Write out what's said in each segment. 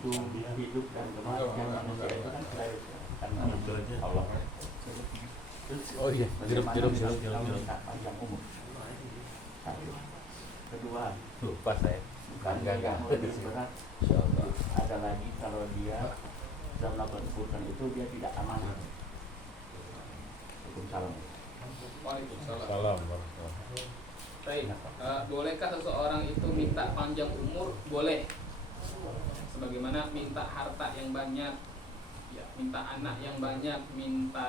itu hidup dan kematian manusia itu kan karena Allah. Oh iya, jeruk. Minta panjang umur. Satu. Kedua, Lupa saya. enggak lebih berat. Ada lagi kalau dia dalam melakukan keburukan itu dia tidak amanah. Waalaikumsalam. Waalaikumsalam. Baik, bolehkah seseorang itu minta panjang umur? Boleh. Sebagaimana minta harta yang banyak, ya, minta anak yang banyak, minta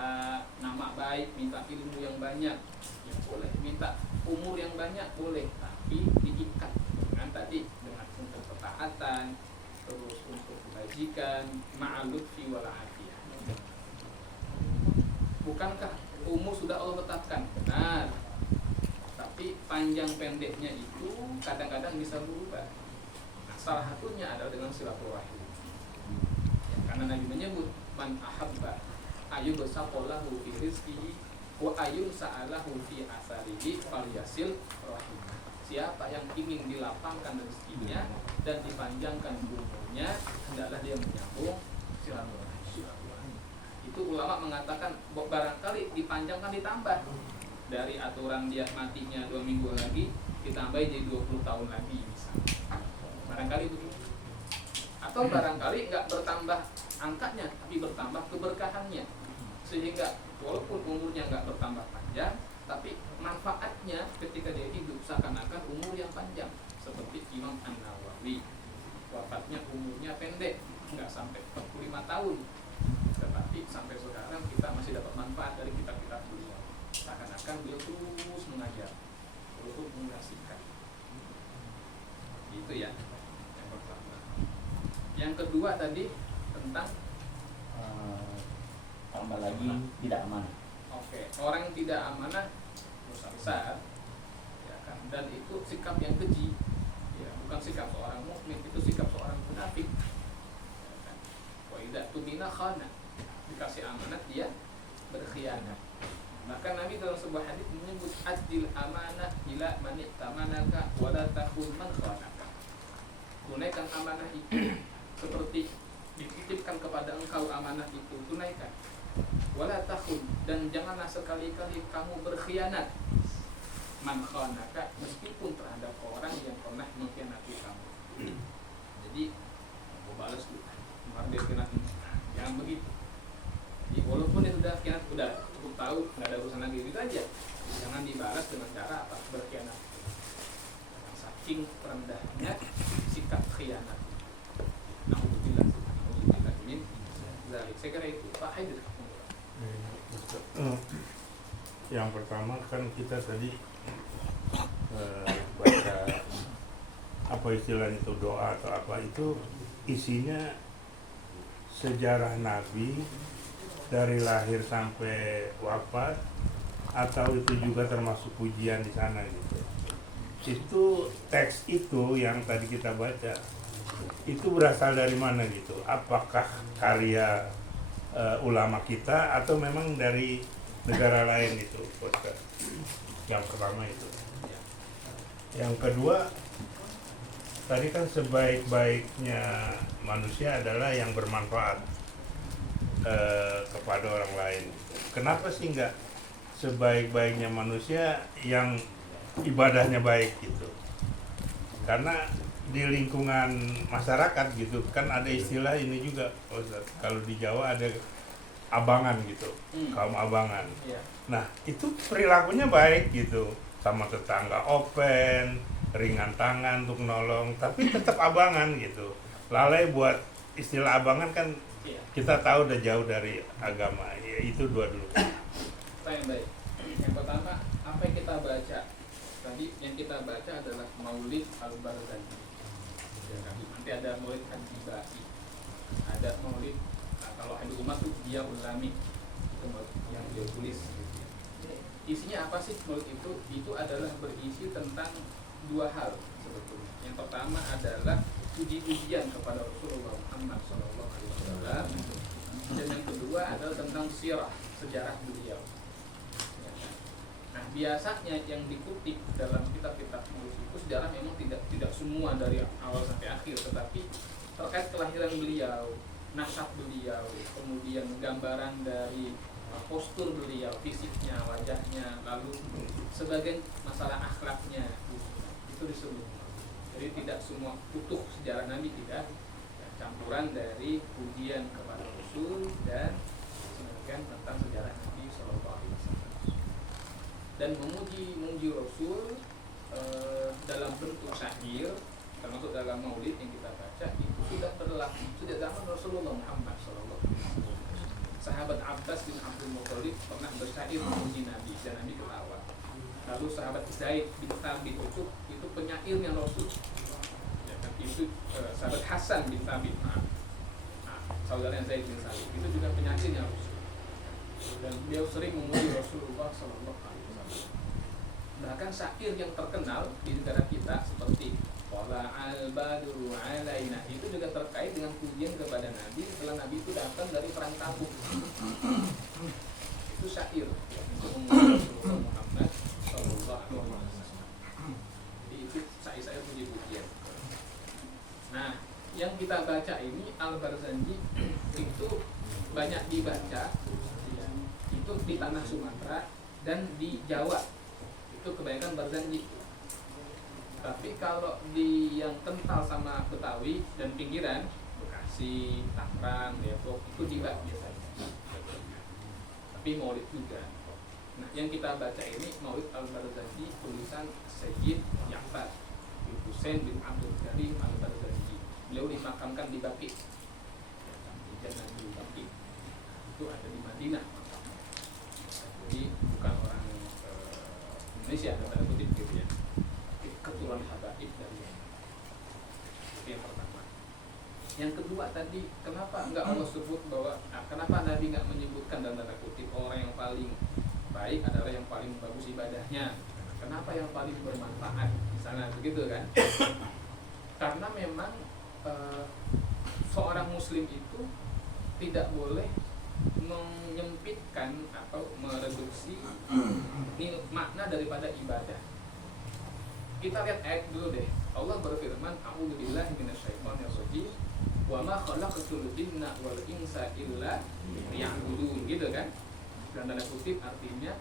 nama baik, minta ilmu yang banyak, ya boleh. Minta umur yang banyak boleh, tapi diikat dengan tadi dengan untuk ketaatan, terus untuk kebajikan, ma'alutfi wal afiyah. Bukankah umur sudah Allah tetapkan? Benar. Tapi panjang pendeknya itu kadang-kadang bisa berubah. Nah, salah satunya adalah dengan silaturahim. Ya, karena Nabi menyebut man ahabba ayyubsaqallahu fi rizqihi wa ayyusa'alahu fi asarihi falyasil rahim. Siapa yang ingin dilapangkan rezekinya dan dipanjangkan umurnya, hendaklah dia menyambung silaturahim. Itu ulama mengatakan barangkali dipanjangkan ditambah dari aturan dia matinya 2 minggu lagi ditambahin jadi 20 tahun lagi misalnya. Barangkali begitu. Atau barangkali nggak bertambah angkanya tapi bertambah keberkahannya, sehingga walaupun umurnya nggak bertambah panjang tapi manfaatnya ketika dia hidup seakan-akan umur yang panjang. Seperti Imam An-Nawawi, wafatnya umurnya pendek, nggak sampai 45 tahun, tetapi sampai sekarang kita masih dapat manfaat dari kitab-kitab beliau. Seakan-akan beliau terus mengajar, terus mengasihkan. Itu ya yang pertama. Yang kedua tadi tentang tambah lagi tidak amanah. Oke, orang yang tidak amanah dosa besar, ya kan? Dan itu sikap yang keji, ya, bukan sikap seorang mukmin, itu sikap seorang munafik. Ya kan? Wa idza tumina khana, dikasih amanat dia berkhianat. Maka Nabi dalam sebuah hadis menyebut adil amanah ila man tamanaka wa la takhun man khanaka. Tunaikan amanah itu seperti dititipkan kepada engkau amanah itu, tunaikan. Wala takhun, dan janganlah sekali-kali kamu berkhianat man khanaka, meskipun terhadap orang yang pernah mengkhianati kamu. Jadi mau balas dulu, mau dia khianat, jangan begitu. Jadi walaupun dia sudah khianat, udah cukup tahu, nggak ada urusan lagi, gitu aja. Jangan dibalas dengan cara apa? Berkhianat. Saking rendahnya sikap khianat. Alhamdulillah min zalik. Saya kira itu Pak Haidir. Yang pertama kan kita tadi baca apa istilahnya itu, doa atau apa itu, isinya sejarah Nabi dari lahir sampai wafat, atau itu juga termasuk pujian di sana gitu. Itu teks itu yang tadi kita baca itu berasal dari mana gitu? Apakah karya ulama kita atau memang dari negara lain itu? Yang pertama itu. Yang kedua, tadi kan sebaik-baiknya manusia adalah yang bermanfaat kepada orang lain. Kenapa sih nggak sebaik-baiknya manusia yang ibadahnya baik gitu? Karena di lingkungan masyarakat gitu kan ada istilah ini juga, kalau di Jawa ada abangan gitu, kaum abangan. Nah itu perilakunya baik gitu, sama tetangga open, ringan tangan untuk nolong, tapi tetap abangan gitu. Lalai buat istilah abangan kan kita tahu udah jauh dari agama. Ya itu dua dulu. Baik. Yang pertama, apa yang kita baca tadi? Yang kita baca adalah Maulid Al-Barzanji. Nanti ada Maulid Al-Jibai, ada Maulid, nah, kalau Ahli Umat itu dia ulami, itu yang dia tulis. Isinya apa sih Maulid itu? Itu adalah berisi tentang dua hal sebetulnya. Yang pertama adalah puji-pujian kepada Rasulullah Muhammad SAW, dan yang kedua adalah tentang sirah, sejarah beliau. Nah biasanya yang dikutip dalam kitab-kitab Maulid itu sejarah memang tidak semua dari awal sampai akhir, tetapi terkait kelahiran beliau, nasab beliau, kemudian gambaran dari postur beliau, fisiknya, wajahnya, lalu sebagian masalah akhlaknya itu disebut. Jadi tidak semua utuh sejarah Nabi, tidak, campuran dari pujian kepada Rasul dan sebagian tentang sejarah Nabi Shallallahu Alaihi Wasallam. Dan memuji Rasul dalam bentuk syair, termasuk dalam maulid yang kita baca, itu sudah berlaku sejak zaman Rasulullah Muhammad Shallallahu Alaihi Wasallam. Sahabat Abbas bin Abdul Muthalib pernah bersyair memuji Nabi dan Nabi ketawa. Lalu sahabat Zaid bin Thabit itu penyairnya Rasul. Ya, kan? Itu sahabat Hasan bin Thabit, saudaranya Zaid bin Thabit, itu juga penyairnya Rasul. Dan beliau sering memuji Rasulullah Sallallahu Alaihi Wasallam. Bahkan syair yang terkenal di negara kita seperti Wala al-badru alaina itu juga terkait dengan pujian kepada Nabi setelah Nabi itu datang dari perang Tabuk. Itu syair untuk memuji Rasulullah Muhammad Sallallahu Alaihi Wasallam. Jadi itu syair-syair puji-pujian. Nah, yang kita baca ini Al-Barzanji itu banyak dibaca ya, itu di tanah Sumatera dan di Jawa itu kebanyakan Barzanji. Tapi kalau di yang kental sama Betawi dan pinggiran Bekasi, Tangerang, Depok itu juga biasanya. Tapi maulid juga. Nah, yang kita baca ini Maulid Al-Barzanji tulisan Sayyid Ja'far bin Husain bin Abdul Karim Al-Barzanji. Beliau dimakamkan di Baqi. Jangan di Baqi. Itu ada di Madinah. Jadi bukan orang Indonesia, tanda kutip gitu ya. Keturunan habaib dari itu yang pertama. Yang kedua tadi, kenapa enggak Allah sebut bahwa kenapa Nabi enggak menyebutkan dalam tanda kutip orang yang paling baik adalah yang paling bagus ibadahnya? Kenapa yang paling bermanfaat? Misalnya begitu kan? Karena memang seorang muslim itu tidak boleh menyempitkan atau mereduksi makna daripada ibadah. Kita lihat ayat dulu deh. Allah berfirman, "A'udzubillahi minasyaitonirrajim. Wa ma khalaqatul jinna wal insa illa liya'budun." Gitu kan? Dan tanda kutip artinya,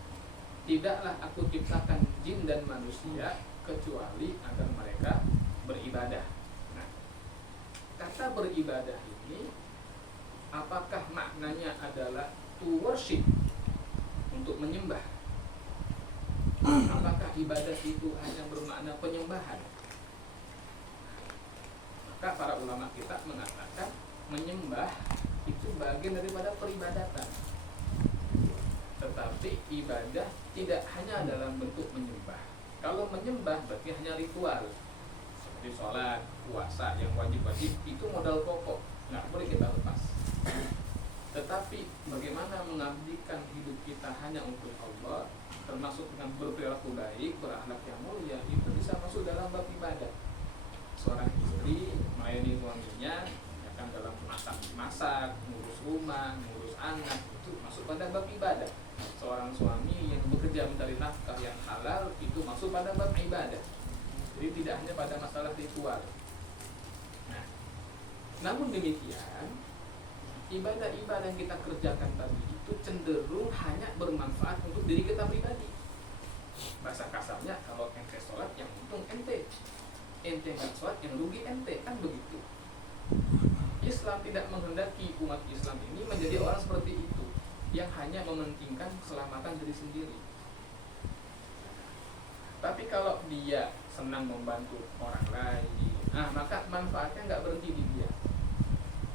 tidaklah aku ciptakan jin dan manusia kecuali agar mereka beribadah. Nah, kata beribadah ini apakah maknanya adalah to worship, untuk menyembah? Apakah ibadah itu hanya bermakna penyembahan? Maka para ulama kita mengatakan menyembah itu bagian daripada peribadatan. Tetapi ibadah tidak hanya dalam bentuk menyembah. Kalau menyembah berarti hanya ritual, seperti sholat, puasa yang wajib-wajib, itu modal pokok, nggak boleh kita lepas. Tetapi bagaimana mengabdikan hidup kita hanya untuk Allah, termasuk dengan berperilaku baik, berakhlak yang mulia, itu bisa masuk dalam bab ibadah. Seorang istri melayani suaminya, ya kan, dalam masak, ngurus rumah, ngurus anak, itu masuk pada bab ibadah. Seorang suami yang bekerja mencari nafkah yang halal, itu masuk pada bab ibadah. Jadi tidak hanya pada masalah ritual. Nah, namun demikian, ibadah-ibadah yang kita kerjakan tadi itu cenderung hanya bermanfaat untuk diri kita pribadi. Bahasa kasarnya, kalau ente sholat yang untung ente nggak sholat yang rugi ente, kan begitu. Islam tidak menghendaki umat Islam ini menjadi orang seperti itu, yang hanya mementingkan keselamatan diri sendiri. Tapi kalau dia senang membantu orang lain, maka manfaatnya nggak berhenti di dia,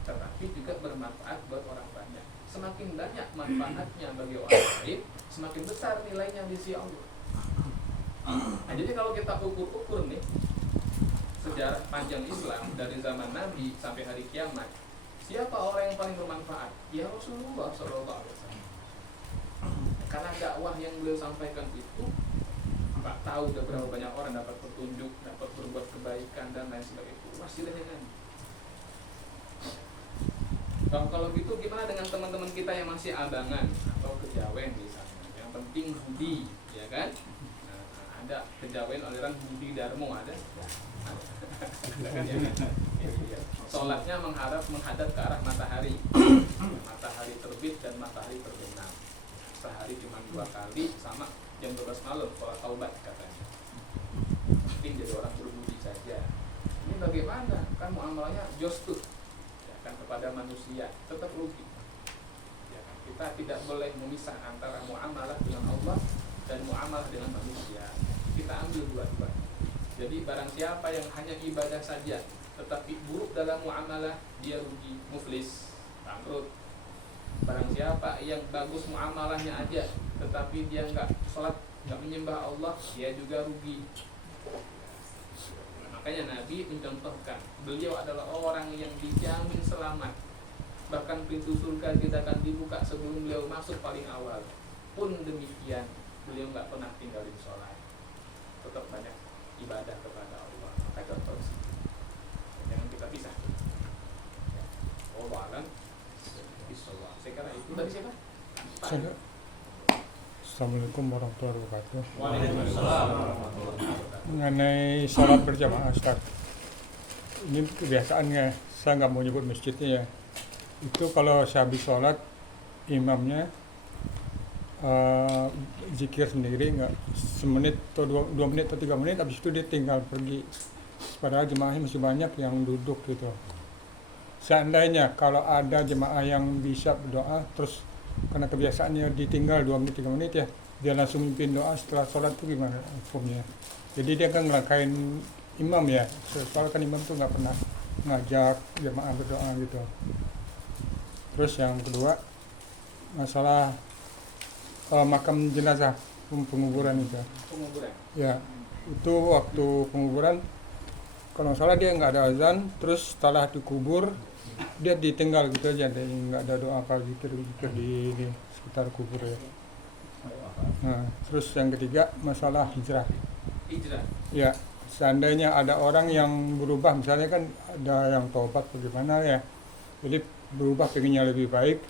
tetapi juga bermanfaat buat orang banyak. Semakin banyak manfaatnya bagi orang lain, semakin besar nilainya di sisi Allah. Nah, jadi kalau kita ukur-ukur nih sejarah panjang Islam dari zaman Nabi sampai hari kiamat, siapa orang yang paling bermanfaat? Ya Rasulullah SAW. Karena dakwah yang beliau sampaikan itu, Pak tahu udah berapa banyak orang dapat petunjuk, dapat berbuat kebaikan dan lain sebagainya. Wasilahnya Nabi. Kalau gitu gimana dengan teman-teman kita yang masih abangan atau kejawen misalnya, yang penting budi, ya kan? Nah, ada kejawen aliran Budi Darmo ada. Ada kan ya? Iya. Sholatnya menghadap ke arah matahari. Matahari terbit dan matahari terbenam. Sehari cuma 2 kali, sama jam 12 malam sholat taubat katanya. Penting jadi orang berbudi saja. Ini bagaimana? Kan muamalahnya jos tuh, ya kan, kepada manusia tetap rugi. Ya kan? Kita tidak boleh memisah antara muamalah dengan Allah dan muamalah dengan manusia. Kita ambil dua-dua. Jadi barang siapa yang hanya ibadah saja tetapi buruk dalam muamalah, dia rugi, muflis, bangkrut. Barang siapa yang bagus muamalahnya aja tetapi dia nggak sholat, nggak menyembah Allah, dia juga rugi. Makanya Nabi mencontohkan, beliau adalah orang yang dijamin selamat. Bahkan pintu surga tidak akan dibuka sebelum beliau masuk paling awal. Pun demikian, beliau nggak pernah tinggalin sholat, tetap banyak ibadah kepada Allah. Maka contoh sih, jangan kita pisah. Oh, alam. Sekarang itu dari siapa? Assalamualaikum warahmatullahi wabarakatuh. Waalaikumsalam. Mengenai sholat berjamaah, Ustaz, ini kebiasaannya, saya nggak mau nyebut masjidnya ya. Itu kalau saya habis sholat, imamnya zikir sendiri, nggak semenit atau 2 menit atau 3 menit, habis itu dia tinggal pergi. Padahal jemaahnya masih banyak yang duduk gitu. Seandainya kalau ada jemaah yang bisa berdoa, terus karena kebiasaannya ditinggal 2 menit 3 menit ya, dia langsung mimpin doa setelah sholat itu gimana hukumnya? Jadi dia kan ngelangkain imam ya, soalnya kan imam tuh nggak pernah ngajak jemaah berdoa gitu. Terus yang kedua, masalah makam jenazah, penguburan itu. Penguburan. Ya, itu waktu penguburan, kalau nggak salah dia nggak ada azan, terus setelah dikubur dia ditinggal gitu aja, dia nggak ada doa apa zikir di sekitar kubur ya. Nah, terus yang ketiga masalah hijrah. Hijrah. Ya, seandainya ada orang yang berubah, misalnya kan ada yang tobat bagaimana ya, jadi berubah pengennya lebih baik,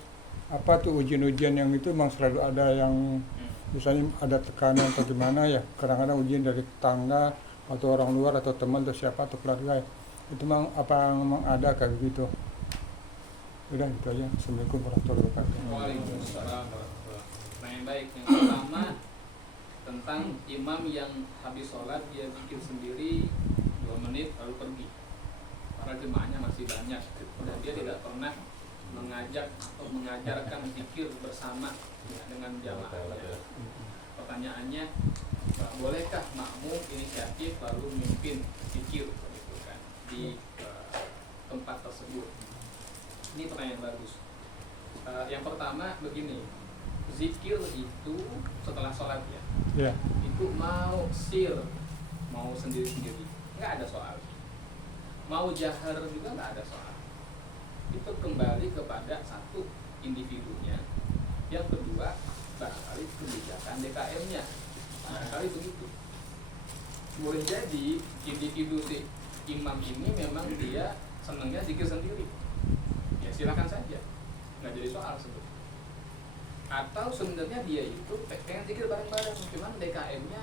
apa tuh ujian-ujian yang itu memang selalu ada yang misalnya ada tekanan atau gimana ya, kadang-kadang ujian dari tetangga atau orang luar atau teman atau siapa atau keluarga ya. Itu memang apa memang ada kayak begitu. Udah itu aja. Assalamualaikum warahmatullahi wabarakatuh. Waalaikumsalam. Nah, yang baik, yang pertama tentang imam yang habis sholat dia zikir sendiri 2 menit lalu pergi. Para jemaahnya masih banyak dan dia tidak pernah mengajak atau mengajarkan zikir bersama ya, dengan jamaahnya. Pertanyaannya, bolehkah makmum inisiatif lalu memimpin zikir gitu kan di tempat tersebut? Ini pertanyaan bagus. Yang pertama begini, zikir itu setelah sholat ya, Ya. itu mau sir, mau sendiri-sendiri, nggak ada soal. Mau jahar juga nggak ada soal. Itu kembali kepada satu individunya. Yang kedua, barangkali kebijakan DKM-nya. Barangkali begitu. Boleh jadi individu si imam ini memang dia senangnya zikir sendiri. Ya silakan saja, nggak jadi soal sebetulnya. Atau sebenarnya dia itu pengen zikir bareng-bareng, cuman DKM-nya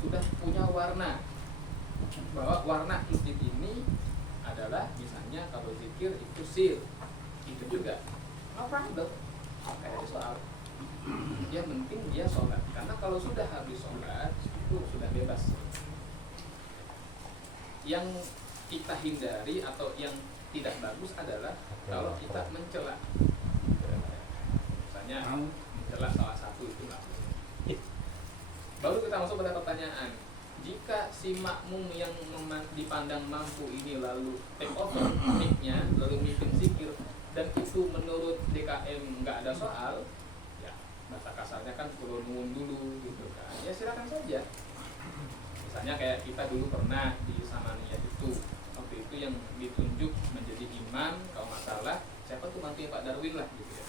sudah punya warna, bahwa warna masjid ini adalah misalnya kalau zikir itu sir, itu juga no problem, nggak ada soal. Yang penting dia sholat, karena kalau sudah habis sholat itu sudah bebas. Yang kita hindari atau yang tidak bagus adalah kalau kita mencela. Misalnya mencela salah satu itu nggak boleh. Baru kita masuk pada pertanyaan, jika si makmum yang dipandang mampu ini lalu take over mic-nya, lalu mimpin zikir, dan itu menurut DKM nggak ada soal, ya bahasa kasarnya kan perlu nuwun dulu gitu kan, ya silakan saja. Misalnya kayak kita dulu pernah di Samaniyah itu, waktu itu yang ditunjuk menjadi imam kalau nggak salah siapa tuh mantunya Pak Darwin lah gitu ya.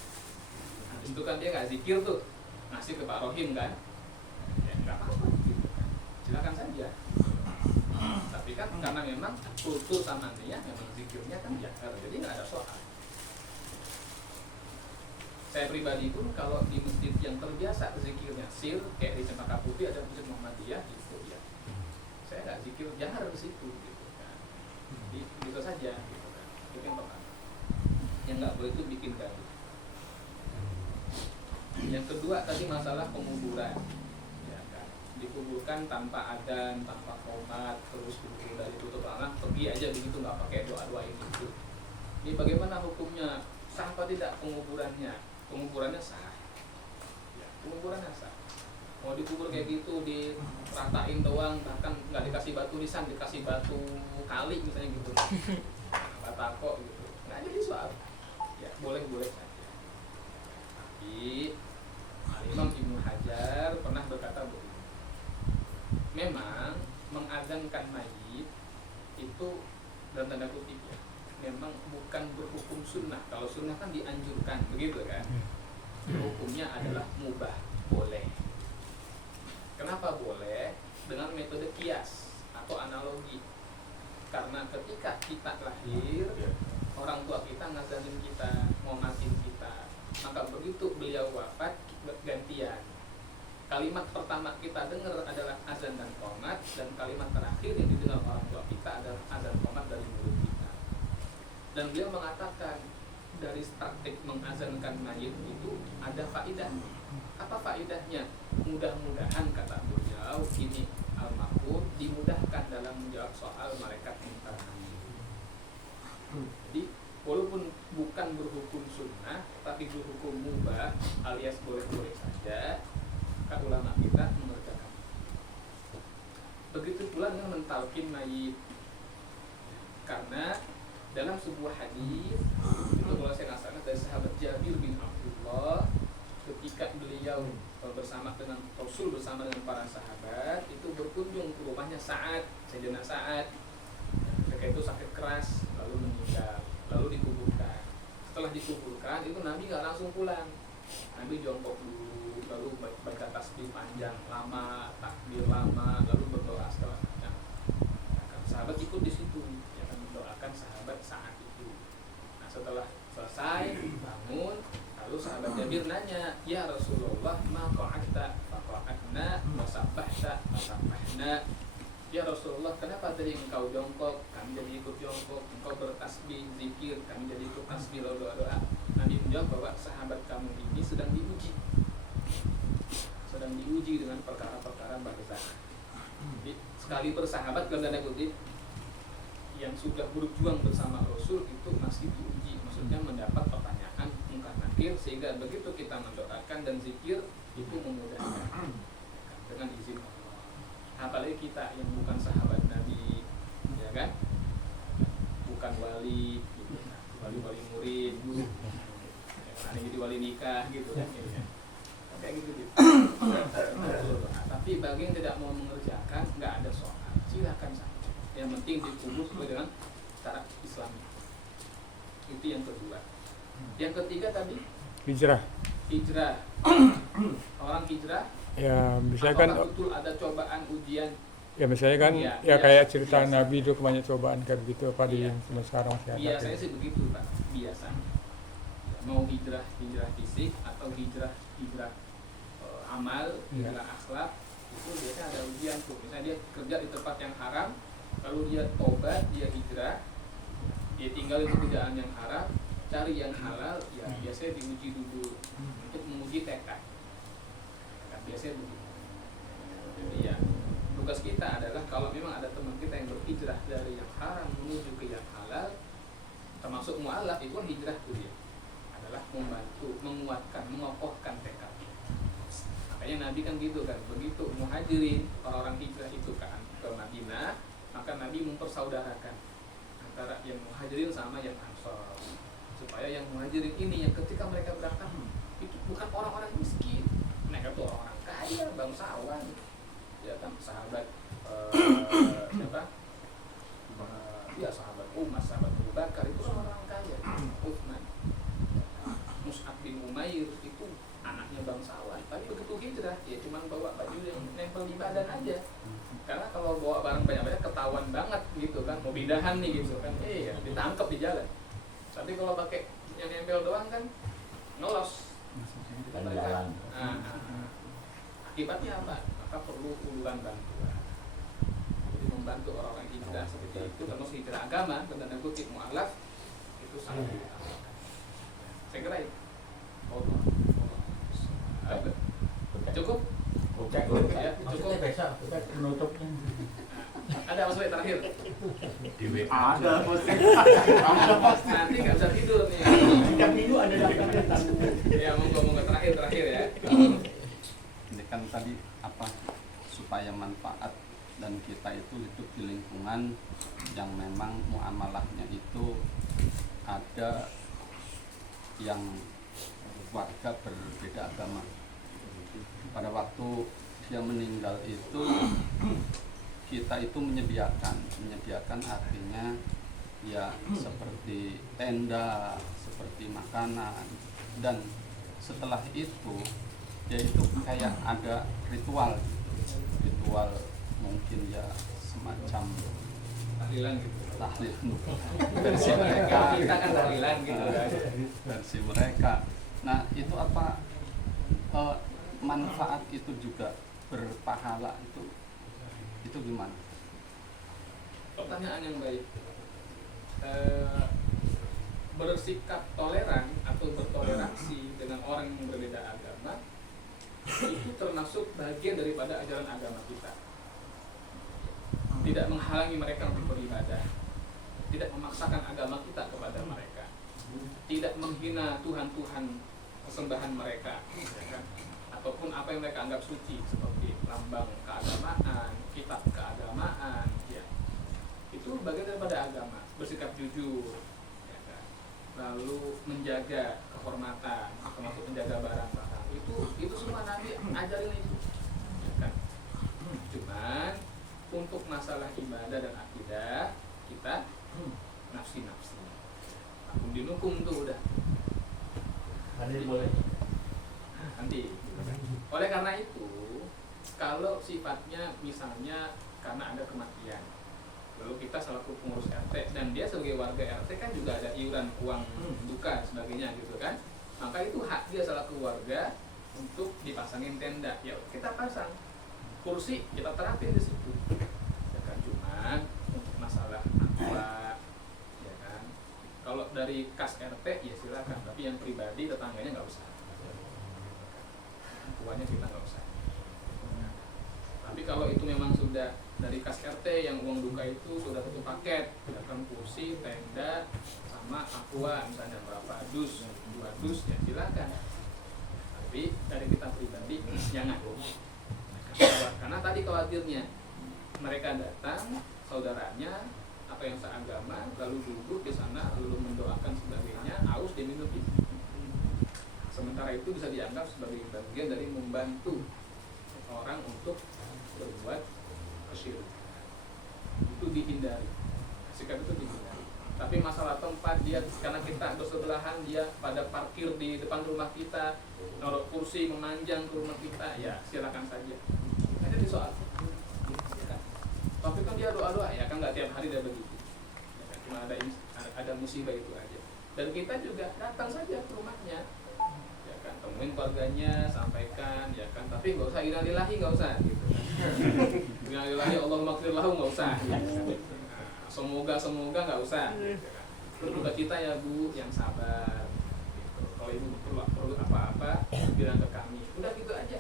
Nah, itu kan dia nggak zikir tuh, ngasih ke Pak Rohim kan, ya nggak apa-apa gitu kan, silakan saja. Tapi kan karena memang kultur Samaniyah memang zikirnya kan jahar, jadi nggak ada soal. Saya pribadi pun kalau di masjid yang terbiasa zikirnya sir, kayak di Cempaka Putih ada masjid Muhammadiyah gitu ya, saya nggak zikir jahar di situ gitu kan. Jadi gitu saja gitu kan. Itu yang pertama. Yang nggak boleh itu bikin gaduh. Yang kedua tadi masalah penguburan, ya kan, dikuburkan tanpa adzan, tanpa qomat, terus kubur dari tutup tanah, pergi aja begitu nggak pakai doa ini itu. Ini bagaimana hukumnya? Sah apa tidak penguburannya? Penguburannya sah. Ya, penguburannya sah. Mau dikubur kayak gitu diratain doang, bahkan nggak dikasih batu nisan, dikasih batu kali misalnya gitu, batako gitu, nggak jadi soal. Ya boleh saja. Tapi Imam Ibnu Hajar pernah berkata begini, memang mengadzankan mayit itu dalam tanda kutip ya, memang bukan berhukum sunnah. Kalau sunnah kan dianjurkan, begitu kan? Hukumnya adalah mubah, boleh. Kenapa boleh? Dengan metode kias atau analogi. Karena ketika kita lahir, orang tua kita ngazanin kita, ngomatin kita, maka begitu beliau wafat gantian. Kalimat pertama kita dengar adalah azan dan qomat, dan kalimat terakhir yang didengar orang tua kita adalah azan qomat dari mulut kita. Dan beliau mengatakan dari praktik mengazankan mayit itu ada faedah. Apa faedahnya? Mudah-mudahan kata beliau ini almarhum dimudahkan dalam menjawab soal malaikat munkar. Jadi walaupun bukan berhukum sunnah, tapi berhukum mubah alias boleh-boleh saja, kata ulama kita mengerjakan. Begitu pula dengan mentalkin mayit. Karena dalam sebuah hadis itu kalau saya nggak salah dari sahabat Jabir bin Abdullah, ketika beliau bersama dengan Rasul, bersama dengan para sahabat itu berkunjung ke rumahnya Sayyidina Sa'ad. Ketika itu sakit keras lalu meninggal, lalu dikuburkan. Setelah dikuburkan itu Nabi nggak langsung pulang, Nabi jongkok dulu, lalu baca tasbih panjang lama, takbir lama, lalu berdoa segala macam. Nah, sahabat ikut di situ, ya kan, mendoakan sahabat saat itu. Nah setelah selesai bangun, lalu sahabat Jabir nanya, ya Rasulullah, ma qa'adta faqa'adna, wasabbahta wasabbahna. Ya Rasulullah, kenapa tadi engkau jongkok, kami jadi ikut jongkok, engkau bertasbih, zikir, kami jadi ikut tasbih, lalu doa-doa. Nabi menjawab bahwa sahabat kamu ini sedang diuji dengan perkara-perkara barzakh. Jadi sekali bersahabat dalam tanda kutip yang sudah berjuang bersama Rasul itu masih diuji, maksudnya mendapat pertanyaan mungkar nakir, sehingga begitu kita mendoakan dan zikir itu memudahkan dengan izin Allah. Apalagi kita yang bukan sahabat Nabi, ya kan, bukan wali gitu, wali murid, ada jadi wali nikah gitu kan, kayak gitu. Tapi bagi yang tidak mau mengerjakan nggak ada soal, silakan saja. Yang penting dikubur sesuai dengan cara Islam. Itu yang kedua. Yang ketiga tadi Hijrah. Orang hijrah. Ya, misalnya kan betul ada cobaan ujian. ya misalnya kan ya kayak cerita Nabi itu banyak cobaan kayak begitu apa di sekarang masih ada. Biasanya sih begitu Pak, biasanya. Mau hijrah fisik atau hijrah amal, hijrah akhlak, itu biasanya ada ujian tuh. Misalnya dia kerja di tempat yang haram, lalu dia tobat, dia hijrah, dia tinggal di kerjaan yang haram, cari yang halal, ya biasanya diuji dulu untuk menguji tekad. Biasanya begitu. Jadi ya tugas kita adalah kalau memang ada teman kita yang berhijrah dari yang haram menuju ke yang halal, termasuk mu'alaf, itu kan hijrah itu dia adalah membantu, menguatkan, mengokohkan tekad. Makanya Nabi kan gitu kan, begitu muhajirin, orang-orang hijrah itu kan ke Madinah, maka Nabi mempersaudarakan antara yang muhajirin sama yang ansor, supaya yang muhajirin ini yang ketika mereka berangkat itu bukan orang-orang miskin, mereka tuh orang kaya, bangsawan, ya kan, sahabat siapa? Ya sahabat Umar, sahabat Abu Bakar itu orang kaya, Utsman, Mus'ab bin Umair itu anaknya bangsawan, tapi begitu hijrah ya cuma bawa baju yang nempel di badan aja, karena kalau bawa barang banyak-banyak ketahuan banget gitu kan, mau pindahan nih gitu kan, ditangkap di jalan. Tapi kalau pakai yang nempel doang kan ngelos, Dan jalan. Akibatnya apa? Maka perlu uluran bantuan. Jadi membantu orang-orang hijrah seperti itu, termasuk hijrah agama, tanda kutip mu'alaf, itu sangat diutamakan. Saya kira itu. Cukup? Ya, cukup. Besok kita penutupnya. Ada Mas Wei terakhir? Di WA. Ada posting. Nanti nggak bisa tidur nih. Setiap minggu ada daftarnya. Ya monggo terakhir ya. Ini kan tadi apa supaya manfaat dan kita itu hidup di lingkungan yang memang muamalahnya itu ada yang warga berbeda agama. Pada waktu dia meninggal itu kita itu menyediakan artinya ya seperti tenda, seperti makanan, dan setelah itu ya itu kayak ada ritual mungkin ya semacam Tahlilan gitu. tahlil versi mereka, Kita kan tahlilan gitu kan. versi mereka. Nah itu apa manfaat itu juga berpahala itu gimana? Pertanyaan yang baik. Bersikap toleran atau bertoleransi dengan orang yang berbeda agama itu termasuk bagian daripada ajaran agama kita. Tidak menghalangi mereka untuk beribadah, tidak memaksakan agama kita kepada mereka, tidak menghina Tuhan-Tuhan persembahan mereka, ya kan? Ataupun apa yang mereka anggap suci seperti lambang keagamaan, kitab keagamaan, ya. Itu bagian daripada agama. Bersikap jujur, ya kan? Lalu menjaga kehormatan, termasuk menjaga barang-barang. Itu semua Nabi ajarin itu, ya kan? Cuman untuk masalah ibadah dan akidah kita nafsi-nafsi. Akum dinukum tuh udah. Hadir boleh. Nanti. Oleh karena itu, kalau sifatnya misalnya karena ada kematian, lalu kita selaku pengurus RT dan dia sebagai warga RT kan juga ada iuran uang duka sebagainya gitu kan, maka itu hak dia selaku warga untuk dipasangin tenda. Ya kita pasang kursi, kita terapin di situ. Ya kan, cuman untuk masalah aqua, ya kan, kalau dari kas RT ya silakan, tapi yang pribadi tetangganya nggak usah. Uangnya kita nggak usah. Tapi kalau itu memang sudah dari kas RT yang uang duka itu sudah satu paket, misalkan kursi, tenda, sama aqua misalnya berapa dus, 2 dus, ya silakan. Tapi dari kita pribadi jangan. Karena tadi khawatirnya mereka datang, saudaranya apa yang seagama, lalu duduk di sana, lalu mendoakan sebagainya, aus diminum itu. Sementara itu bisa dianggap sebagai bagian dari membantu orang untuk berbuat kesyirikan. Itu dihindari, sikap itu dihindari. Tapi masalah tempat dia, karena kita bersebelahan, dia pada parkir di depan rumah kita, naruh kursi memanjang ke rumah kita, ya silakan saja. Hanya di soal. Tapi kan dia doa-doa, ya kan nggak tiap hari dia begitu. Ya kan, cuma ada musibah itu aja. Dan kita juga datang saja ke rumahnya. Temuin keluarganya, sampaikan, ya kan, tapi nggak usah innalillahi, nggak usah gitu kan. Innalillahi Allahumma ighfir lahu, nggak usah gitu. Semoga nggak usah gitu kan. Berduka cita ya Bu, yang sabar gitu. Kalau Ibu perlu apa-apa bilang ke kami, udah gitu aja.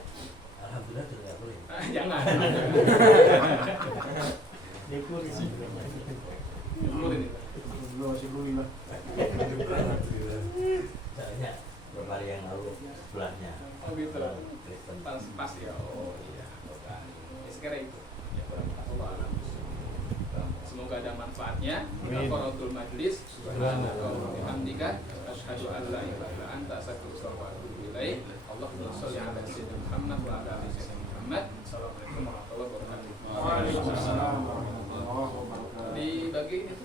Alhamdulillah tidak boleh. Jangan. Dipurin itu. Soalnya beberapa hari yang lalu sebelahnya. Oh gitu. Kristen. Pas ya. Oh iya. Sekarang itu. Ya, Allah alam. Semoga ada manfaatnya. Kafaratul majlis. Subhanallah. Asyhadu an la ilaha illa anta astaghfiruka wa atubu ilaik. Allahumma shalli ala sayyidina Muhammad wa ala ali sayyidina Muhammad. Assalamualaikum warahmatullahi wabarakatuh. Waalaikumsalam warahmatullahi wabarakatuh. Di bagi ini